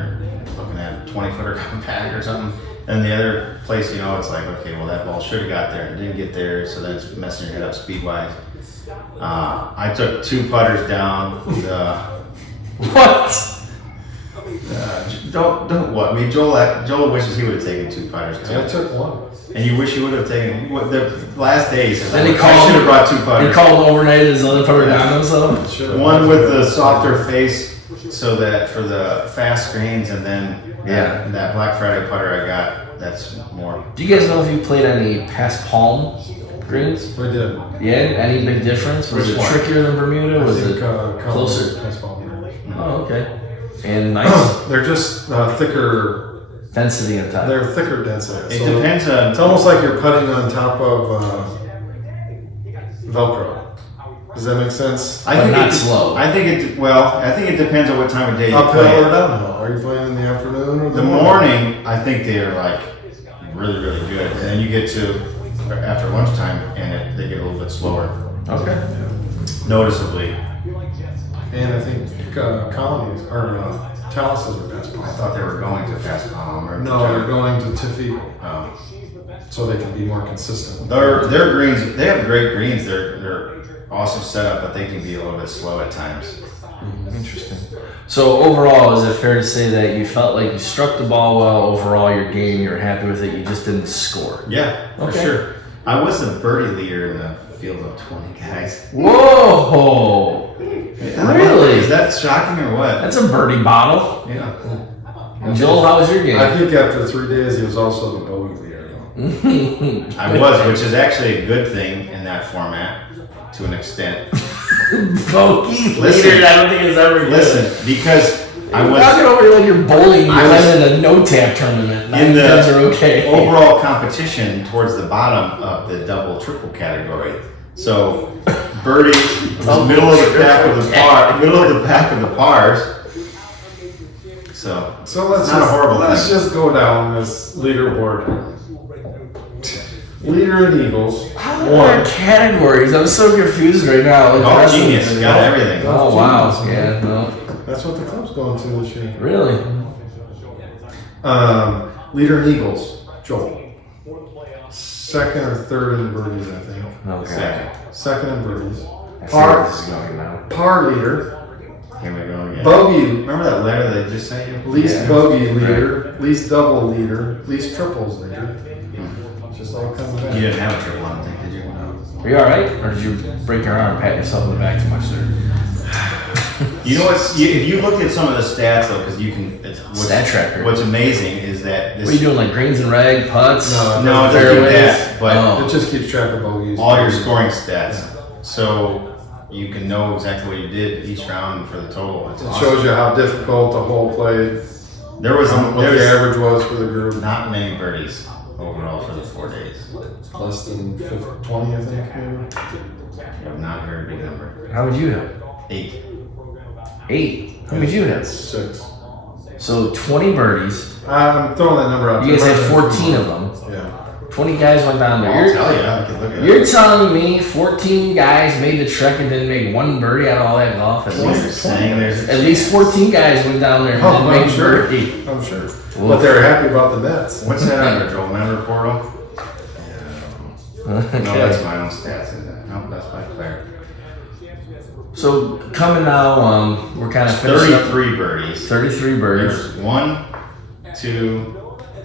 you're looking at a 20-footer coming back or something. And the other place, it's like, okay, well, that ball should have got there and didn't get there, so then it's messing your head up speed-wise. I took 2 putters down. What? Don't what? I mean, Joel wishes he would have taken 2 putters too. I took 1. And you wish you would have taken the last day. He says, Then I should have brought 2 putters. He called overnight his other putter down himself. One with the softer face, so that for the fast greens, and then that Black Friday putter I got, that's more. Do you guys know if you played any past palm greens? We did. Yeah, any big difference? Was Which it one? trickier than Bermuda? Was it closer? Oh, okay. And nice They're just thicker. density and top. They're thicker density. It So depends on. It's almost like you're putting on top of Velcro. Does that make sense? I But think not it, slow. I think it depends on what time of day you Uphill play. or downhill? Are you playing in the afternoon or The morning, I think they're like really, really good, and then you get to after lunchtime, and they get a little bit slower, Okay. noticeably. And I think colonies or Taluses are best I palm. thought they were going to Fast Palm. Or No, they're going to Tiffy Oh. so they can be more consistent. Their greens, they have great greens. They're awesome setup, but they can be a little bit slow at times. Interesting. So overall, is it fair to say that you felt like you struck the ball well overall, your game, you were happy with it, you just didn't score? Yeah, for Okay. sure. I was the birdie leader in the field of 20 guys. Whoa! Really? Is that shocking or what? That's a birdie bottle. Yeah. And Joel, how was your I game? think after 3 days, he was also the bogey leader. Though. I was, which is actually a good thing in that format to an extent. Bogey Listen. leader, I don't think it's ever good. Listen, because I You're was talking over like you're bowling, you're I was- playing in a no-tap tournament. in the Nines are okay. overall competition towards the bottom of the double triple category. So birdie was middle of the pack of the pars. So So let's Not a horrible let's thing. just go down this leaderboard. Leader in Eagles. What are categories? I'm so confused right now. Like, golf that's- genius, got everything. Oh wow! Yeah, no, That's what the club's going to this year. really. Leader in Eagles, Joel. Second or third in birdies, I think. Okay. Second. Second in birdies. I see where Par, this is going now. par leader. Here we go again. Bogey, Remember that letter they just sent you? least Yeah. bogey leader. Least double leader. Least triples leader. Just all coming back. You didn't have a triple, I don't think, did you? No. Are you all right, or did you break your arm, pat yourself in the back too much there? You know what's? If you look at some of the stats though, because you can. Stat tracker. What's amazing is that this. What are you doing, like greens and rag, putts? No, No, it doesn't do that, but Oh. It just keeps track of bogeys. all your scoring stats, so you can know exactly what you did each round for the total. It's It awesome. shows you how difficult the hole played, There was what the average was for the group. not many birdies overall for the 4 days. Less than 20, I think, maybe. Not a very big number. How would you have? 8. 8. How many did you have? 6. So 20 birdies. I'm throwing that number out You guys there. had 14 of them. Yeah. 20 guys went down there. I'll You're, tell you. I can look at you're it. telling me 14 guys made the trek and didn't make one birdie out of all that golf? At What you're least, saying there's a at least 14 guys went down there and Oh, didn't I'm make a sure. birdie. I'm sure. But they're happy about the Mets. What's that under, Joel? Member portal? No, Okay. that's my own stats. Is that? No, that's by Claire. So coming now, we're kind of finishing up 33 birdies. 33 birdies. There's 1, 2,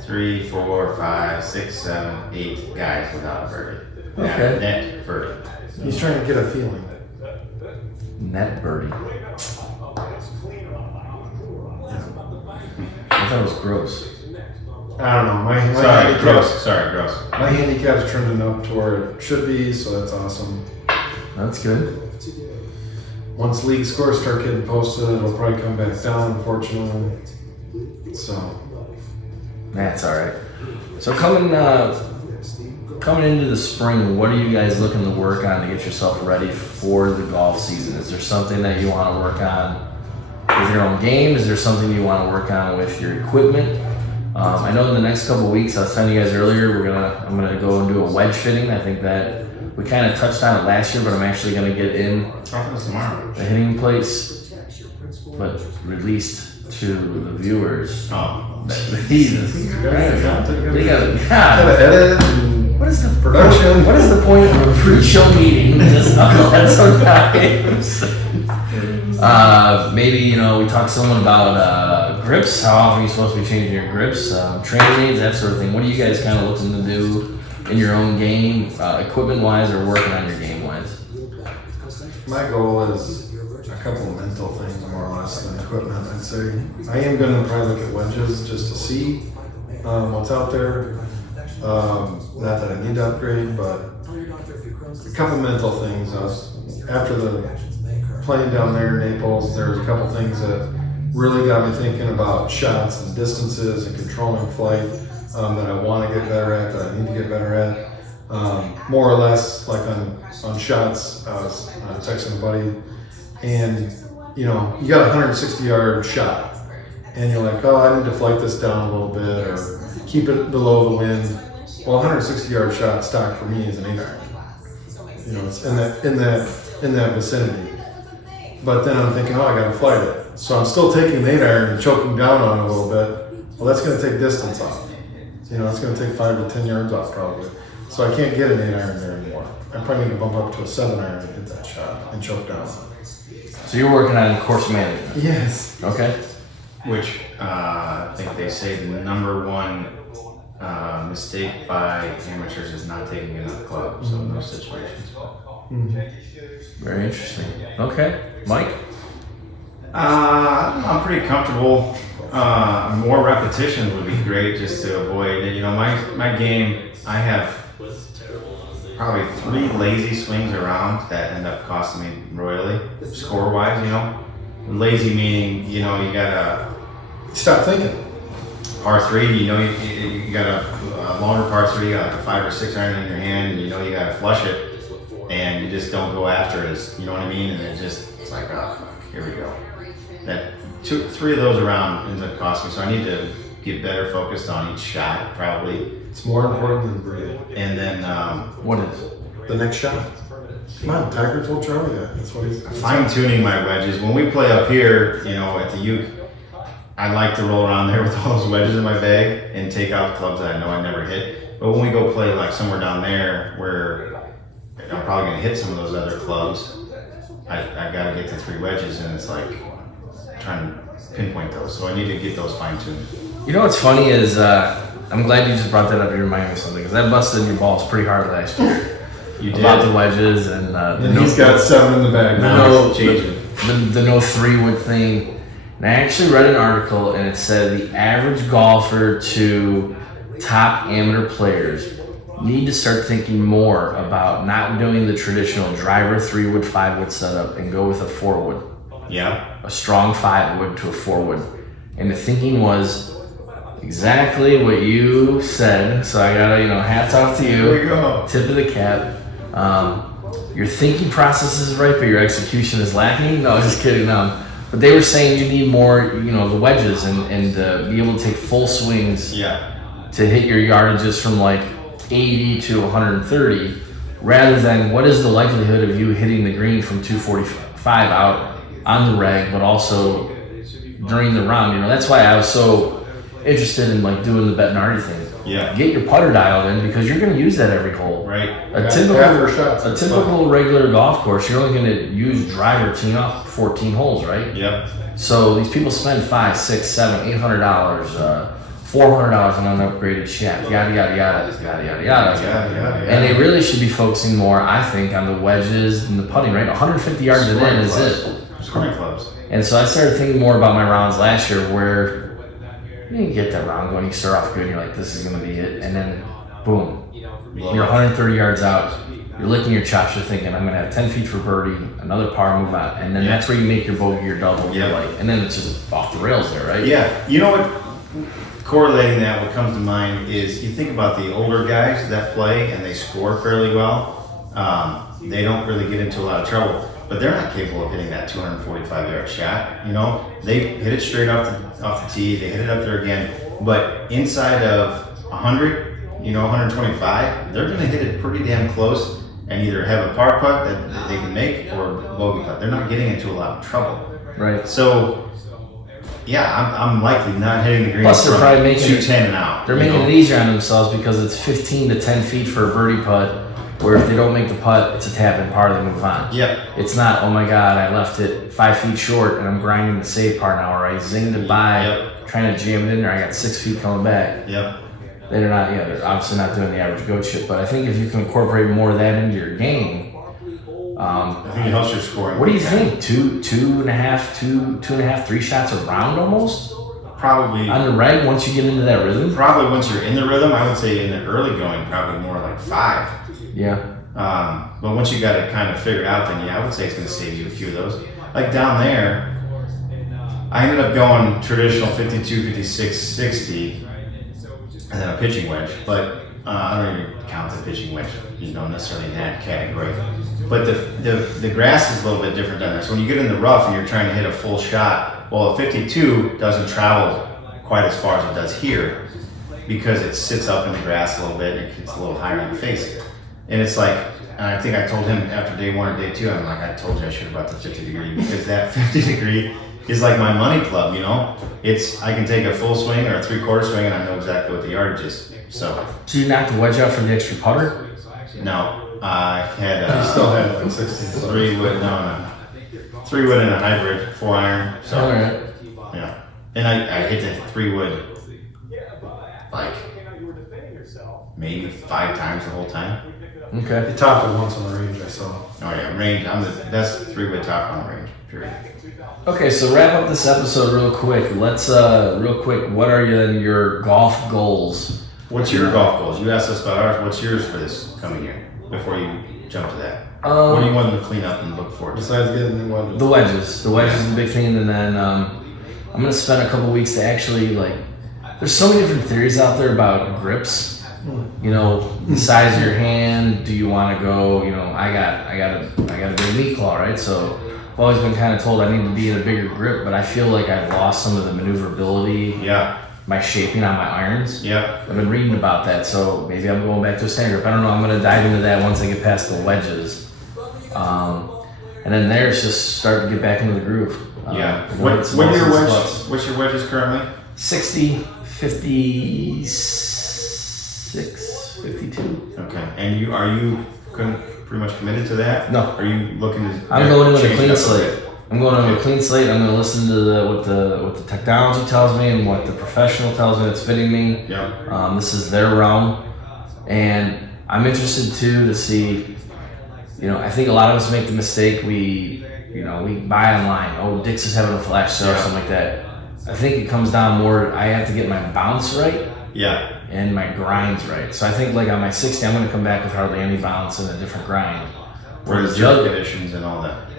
3, 4, 5, 6, 7, 8 guys without a birdie. Okay. Net birdie. He's trying to get a feeling. Net birdie. I thought it was gross. I don't know. My Sorry, handicap, gross. Sorry, gross. my handicap's trending up to where it should be, so that's awesome. That's good. Once league scores start getting posted, it'll probably come back down, unfortunately. So, That's all right. So coming coming into the spring, what are you guys looking to work on to get yourself ready for the golf season? Is there something that you want to work on with your own game? Is there something you want to work on with your equipment? I know in the next couple of weeks, I was telling you guys earlier, I'm gonna go and do a wedge fitting. I think that we kind of touched on it last year, but I'm actually gonna get in Tomorrow. the hitting place, but released to the viewers. Oh. Jesus Christ. They gotta, Gotta God. edit and What is the production. What is the point of a pre-show meeting with this knucklehead sometimes? Maybe we talk to someone about grips. How often are you supposed to be changing your grips? Training needs, that sort of thing. What are you guys kind of looking to do in your own game, equipment-wise, or working on your game-wise? My goal is a couple of mental things more or less than equipment, I'd say. I am going to probably look at wedges just to see what's out there. Not that I need to upgrade, but a couple mental things. After the playing down there in Naples, there's a couple things that really got me thinking about shots and distances and controlling flight that I want to get better at, that I need to get better at. More or less, like on shots, I was texting a buddy, and you got a 160-yard shot, and you're like, oh, I need to flight this down a little bit or keep it below the wind. Well, 160-yard shot stock for me is an 8-iron. It's in that vicinity. But then I'm thinking, oh, I got to flight it. So I'm still taking the 8-iron and choking down on it a little bit. Well, that's going to take distance off. It's going to take 5 to 10 yards off probably. So I can't get an 8-iron there anymore. I probably need to bump up to a 7-iron and hit that shot and choke down on it. So you're working on course management. Yes. Okay. Which I think they say the number one mistake by amateurs is not taking enough clubs in those situations. Very interesting. Okay. Mike? I'm pretty comfortable. More repetitions would be great just to avoid it. My game, I have probably 3 lazy swings around that end up costing me royally, score-wise, Lazy meaning, you gotta Stop thinking. par 3, you got a longer par 3, you got like a 5 or 6 iron in your hand, and you gotta flush it, and you just don't go after it, you know what I mean? And it's like, oh, fuck, here we go. That 3 of those around ends up costing me, so I need to get better focused on each shot, probably. It's more important than breathing. And then What is? The next shot. Come on, Tiger told Charlie that. That's what he's fine-tuning my wedges. When we play up here, at the Uke, I like to roll around there with all those wedges in my bag and take out clubs that I know I never hit. But when we go play like somewhere down there where I'm probably going to hit some of those other clubs, I got to get to 3 wedges, and it's like trying to pinpoint those. So I need to get those fine-tuned. What's funny is I'm glad you just brought that up. You remind me of something, because I busted in your balls pretty hard last year. You did. About the wedges and he's got 7 in the bag now. the no 3-wood thing. And I actually read an article, and it said the average golfer to top amateur players need to start thinking more about not doing the traditional driver 3-wood, 5-wood setup and go with a 4-wood. Yeah. A strong 5-wood to a 4-wood. And the thinking was exactly what you said. So I gotta, hats off to you. There you go. Tip of the cap. Your thinking process is right, but your execution is lacking. No, just kidding. But they were saying you need more, the wedges and be able to take full swings to hit your yardages from like 80 to 130, rather than what is the likelihood of you hitting the green from 245 out on the reg, but also during the round. That's why I was so interested in like doing the Bettinardi thing. Yeah. Get your putter dialed in, because you're going to use that every hole. Right. A typical regular golf course, you're only going to use driver tee off 14 holes, right? Yep. So these people spend $500, $600, $700, $800, $400 on an upgraded shaft, yada yada yada yada yada yada. And they really should be focusing more, I think, on the wedges and the putting. Right, 150 yards in is it. Scoring clubs. And so I started thinking more about my rounds last year, where you get that round going, you start off good, and you're like, this is going to be it, and then boom, you're 130 yards out, you're licking your chops, you're thinking, I'm going to have 10 feet for birdie, another par, move out, and then that's where you make your bogey or double, you're like, and then it's just off the rails there, right? Yeah, you know what? correlating that, what comes to mind is you think about the older guys that play and they score fairly well. They don't really get into a lot of trouble, but they're not capable of hitting that 245-yard shot. You know, they hit it straight off the tee. They hit it up there again, but inside of 100, 125, they're going to hit it pretty damn close and either have a par putt that they can make or a bogey putt. They're not getting into a lot of trouble. Right. So, yeah, I'm likely not hitting the green Plus, they're from probably making 210 and out. They're making it easier on themselves because it's 15 to 10 feet for a birdie putt. Where if they don't make the putt, it's a tap and par, they move on. Yep. It's not, oh my God, I left it 5 feet short and I'm grinding the save par now, or I zinged it by trying to jam it in there. I got 6 feet coming back. Yep. They're obviously not doing the average goat shit, but I think if you can incorporate more of that into your game, I think it helps your scoring. what do you think? Two and a half, 3 shots around almost? Probably. On the reg, once you get into that rhythm? Probably once you're in the rhythm, I would say in the early going, probably more like 5. Yeah. But once you got it kind of figured out, then I would say it's going to save you a few of those. Like down there, I ended up going traditional 52, 56, 60, and then a pitching wedge. But I don't even count the pitching wedge, necessarily in that category. But the grass is a little bit different down there. So when you get in the rough and you're trying to hit a full shot, well, a 52 doesn't travel quite as far as it does here because it sits up in the grass a little bit and it gets a little higher in the face. And it's like, and I think I told him after day 1 or day 2, I'm like, I told you I should have brought the 50 degree because that 50 degree is like my money club, I can take a full swing or a 3/4 swing and I know exactly what the yardage is. So you knocked the wedge out for the extra putter? no, I had You still had like 16. 3-wood, 3-wood and a hybrid 4-iron. So All right. yeah, and I hit the 3-wood like maybe 5 times the whole time. Okay. You topped it once on the range, I saw. Oh yeah, range. I'm the best 3-wood top on the range. Period. Okay, so wrap up this episode real quick. Let's what are your golf goals? What's your golf goals? You asked us about ours. What's yours for this coming year? Before you jump to that, what do you want them to clean up and look forward to? Besides getting new wedges. The wedges. The wedges is the big thing, and then I'm gonna spend a couple weeks to actually there's so many different theories out there about grips. The size of your hand. Do you want to go? I got a big meat claw, right? So I've always been kind of told I need to be in a bigger grip, but I feel like I've lost some of the maneuverability. Yeah. My shaping on my irons. Yeah. I've been reading about that, so maybe I'm going back to a standard grip. I don't know. I'm going to dive into that once I get past the wedges, and then there's just start to get back into the groove. Yeah. What's What's your wedges currently? 60, 56, 52. Okay. And are you pretty much committed to that? No. Are you looking to? I'm going in with a change clean it up slate. bit? I'm going in with a clean slate. I'm going to listen to what the technology tells me and what the professional tells me that's fitting me. Yeah. This is their realm, and I'm interested too to see. I think a lot of us make the mistake we buy online. Oh, Dick's is having a flash sale or something like that. I think it comes down more. I have to get my bounce right. Yeah. And my grind's right. So I think on my 60, I'm going to come back with hardly any bounce and a different grind. For the jug conditions and all that.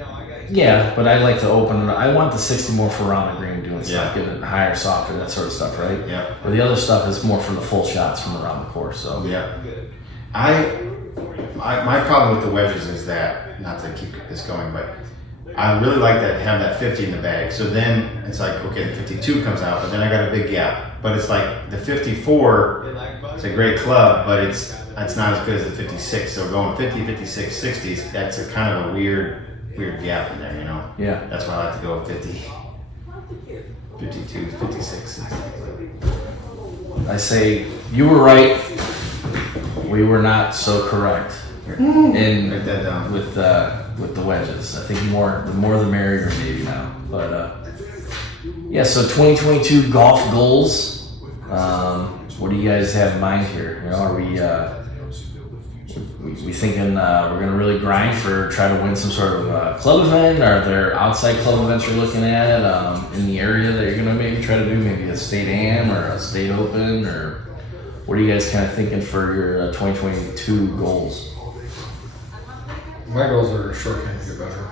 Yeah, but I like to open it. I want the 60 more for around the green doing stuff, getting it higher, softer, that sort of stuff, right? Yeah. But the other stuff is more for the full shots from around the course. So yeah. My problem with the wedges is that, not to keep this going, but I really like that have that 50 in the bag. So then it's like, okay, the 52 comes out, but then I got a big gap. But it's like the 54, it's a great club, but it's not as good as the 56. So going 50, 56, 60s, that's a kind of a weird gap in there, Yeah. That's why I like to go 50, 52, 56. I say you were right. We were not so correct. Write that down. With the wedges. I think the more the merrier maybe now. But yeah, so 2022 golf goals. What do you guys have in mind here? Are we thinking we're gonna really grind try to win some sort of club event? Are there outside club events you're looking at in the area that you're gonna maybe try to do? Maybe a state am or a state open, or what are you guys kind of thinking for your 2022 goals? My goals are short game to get better.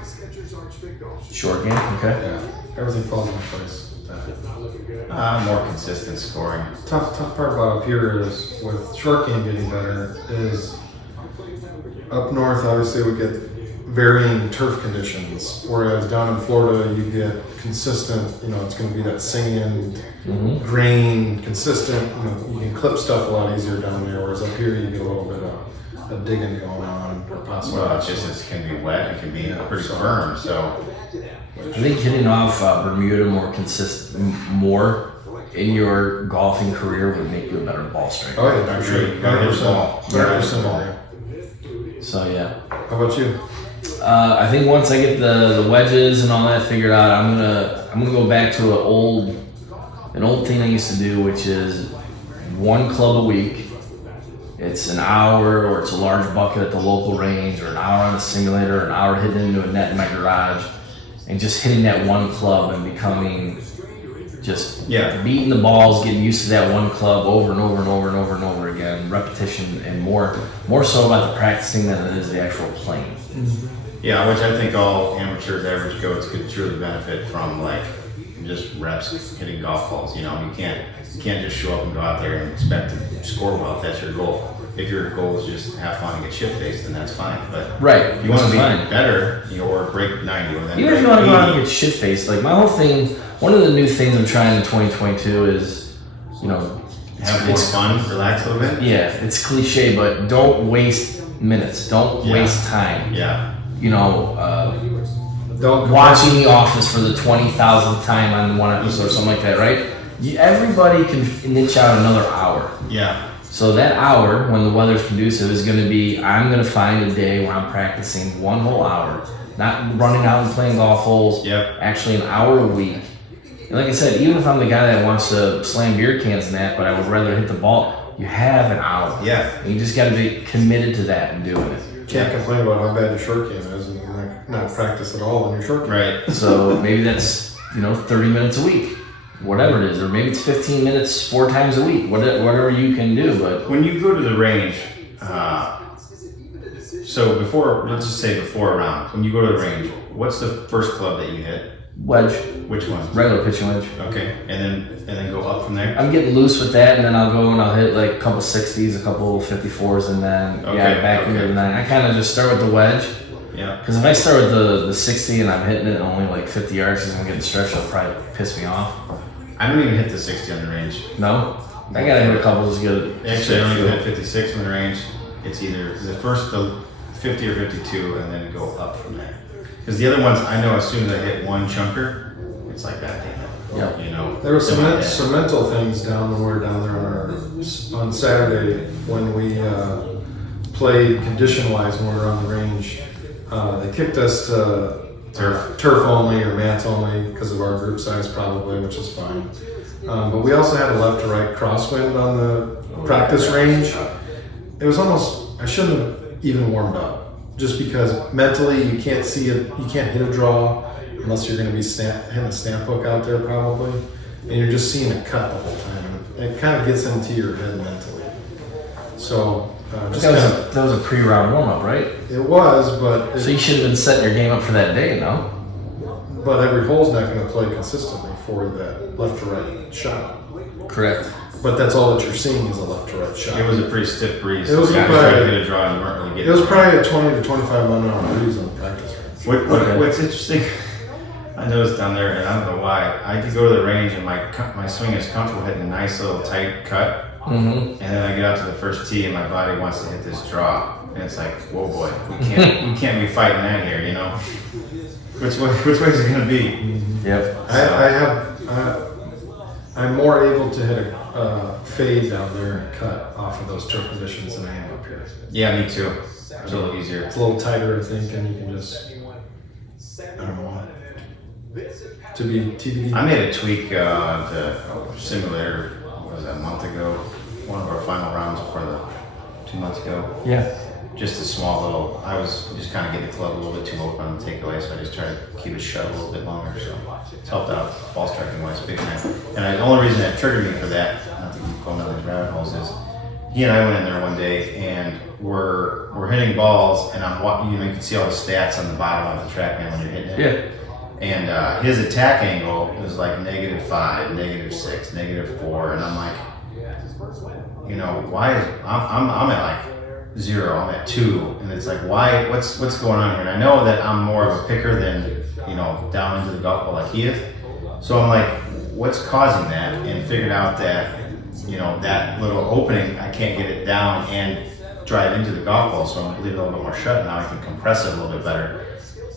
Short game, okay. Yeah, everything falls into place. with that? More consistent scoring. Tough part about up here is with short game getting better is up north. Obviously, we get varying turf conditions, whereas down in Florida you get consistent. It's going to be that sand, grain, consistent. You can clip stuff a lot easier down there, whereas up here you get a little bit of digging going on, or possibly. Well, it can be wet. It can be pretty firm. So I think hitting off Bermuda more in your golfing career would make you a better ball striker. Oh yeah, I'm for sure sure. you gotta hit the ball. 100%. So yeah. How about you? I think once I get the wedges and all that figured out, I'm gonna go back to an old thing I used to do, which is one club a week. It's an hour, or it's a large bucket at the local range, or an hour on the simulator, or an hour hitting into a net in my garage, and just hitting that one club and becoming just beating the balls, getting used to that one club over and over and over and over and over again, repetition, and more so about the practicing than it is the actual playing. yeah, which I think all amateurs, average goats could truly benefit from, like just reps hitting golf balls. You can't just show up and go out there and expect to score well if that's your goal. If your goal is just have fun and get shit faced, then that's fine. But Right, if you want to be fine. better, or break 90, or then Even if you want to go out and get shit faced, like my whole thing, one of the new things I'm trying in 2022 is, have more fun, relax a little bit. yeah, it's cliche, but don't waste minutes, don't waste time. Yeah. Don't Watching The Office for the 20,000th time on one episode or something like that, right? Everybody can niche out another hour. Yeah. So that hour, when the weather's conducive, is going to be, I'm going to find a day where I'm practicing one whole hour, not running out and playing golf holes, Yep. actually an hour a week. And like I said, even if I'm the guy that wants to slam beer cans and that, but I would rather hit the ball, you have an hour. Yeah. And you just got to be committed to that and doing it. Can't complain about how bad your short game is and not practice at all in your short game. Right. So maybe that's 30 minutes a week, whatever it is, or maybe it's 15 minutes 4 times a week, whatever you can do. But When you go to the range, so let's just say before a round, when you go to the range, what's the first club that you hit? wedge, Which one? regular pitching wedge. Okay, and then go up from there. I'm getting loose with that, and then I'll go and I'll hit like a couple 60s, a couple 54s, and then back into the 9. I kind of just start with the wedge, Yeah. because if I start with the 60 and I'm hitting it only like 50 yards because I'm getting stretched, it'll probably piss me off. I don't even hit the 60 on the range. No, I gotta hit a couple just good. Actually, I don't even hit 56 on the range. It's either the 50 or 52, and then go up from there. Because the other ones, I know as soon as I hit one chunker, it's like that. Yeah. There were some in my head. mental things down when we were down there on Saturday when we played condition-wise when we were on the range. They kicked us to turf only or mats only because of our group size probably, which is fine. But we also had a left to right crosswind on the practice range. It was almost, I shouldn't have even warmed up just because mentally you can't see it, you can't hit a draw unless you're going to be hitting a stamp hook out there probably, and you're just seeing it cut the whole time. It kind of gets into your head mentally. So That was a pre-round warm-up, right? it was, but So you should have been setting your game up for that day, no? but every hole's not going to play consistently for that left to right shot. Correct. But that's all that you're seeing is a left to right shot. It was a pretty stiff breeze. It was so you probably- tried to hit a draw and you weren't really It getting was probably a 20 to 25 mile an hour breeze on the practice range. What's interesting, I noticed down there, and I don't know why, I could go to the range and my swing is comfortable hitting a nice little tight cut, and then I get out to the first tee and my body wants to hit this draw, and it's like, whoa boy, we can't be fighting that here, Which way is it gonna be? Yep. I'm more able to hit a fade down there and cut off of those turf conditions than I am up here. Yeah, me too. It's a little easier. It's a little tighter, I think, and you can just, I don't know, to be TBD. I made a tweak the simulator, what was that, a month ago? One of our final rounds before 2 months ago. Yeah. Just a small little, I was just kind of getting the club a little bit too open on the takeaway, so I just tried to keep it shut a little bit longer, so it's helped out ball striking wise big time. And the only reason that triggered me for that, not to keep going down these rabbit holes, is he and I went in there one day and we're hitting balls, and I'm walking, you can see all the stats on the bottom of the TrackMan when you're hitting it. Yeah. And his attack angle is like -5, -6, -4, and I'm like, you know, why is I'm at like 0, I'm at 2, and it's like, why? What's going on here? And I know that I'm more of a picker than, you know, down into the golf ball like he is. So I'm like, what's causing that? And figured out that, you know, that little opening, I can't get it down and drive into the golf ball, so I'm gonna leave it a little bit more shut. Now I can compress it a little bit better.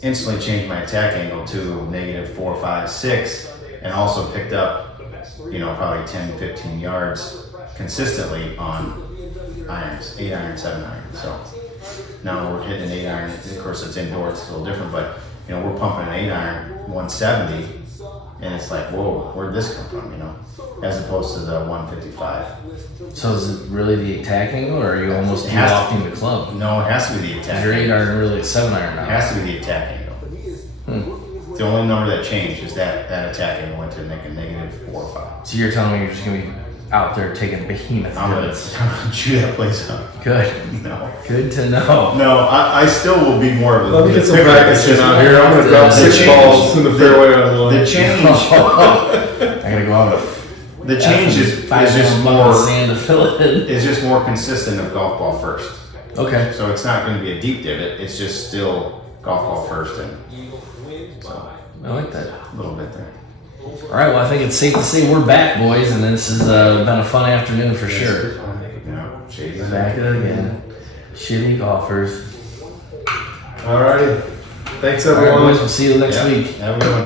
Instantly changed my attack angle to -4, 5, 6, and also picked up, you know, probably 10, 15 yards consistently on irons, 8 iron, 7 iron. So now we're hitting an 8 iron. Of course, it's indoors, it's a little different, but you know, we're pumping an 8 iron, 170, and it's like, whoa, where'd this come from? You know, as opposed to the 155. So is it really the attack angle, or are you almost It has to- lofting the club? No, it has to be the attack. Is your 8 iron really a 7 iron It now? has to be the attack angle. The only number that changed is that attack angle went to make a -4 or 5. So you're telling me you're just gonna be out there taking behemoth I'm gonna hits? chew that place up. Good. No. Good to know. No, I still will be more of a. Let me get some picker. practice It's in just- out here. I'm gonna drop The 6 change- balls in the fairway on the line. The change, I'm gonna go out with the change is 5 just more more, sand to fill it in. is just more consistent of golf ball first. Okay. So it's not going to be a deep divot. It's just still golf ball first, and so I like that. a little bit there. All right. Well, I think it's safe to say we're back, boys, and this has been a fun afternoon for sure. You know, shady. We're back at it again. Shitty golfers. Alrighty. Thanks All right, everyone. boys. We'll see you next Yeah. week. Have a good one.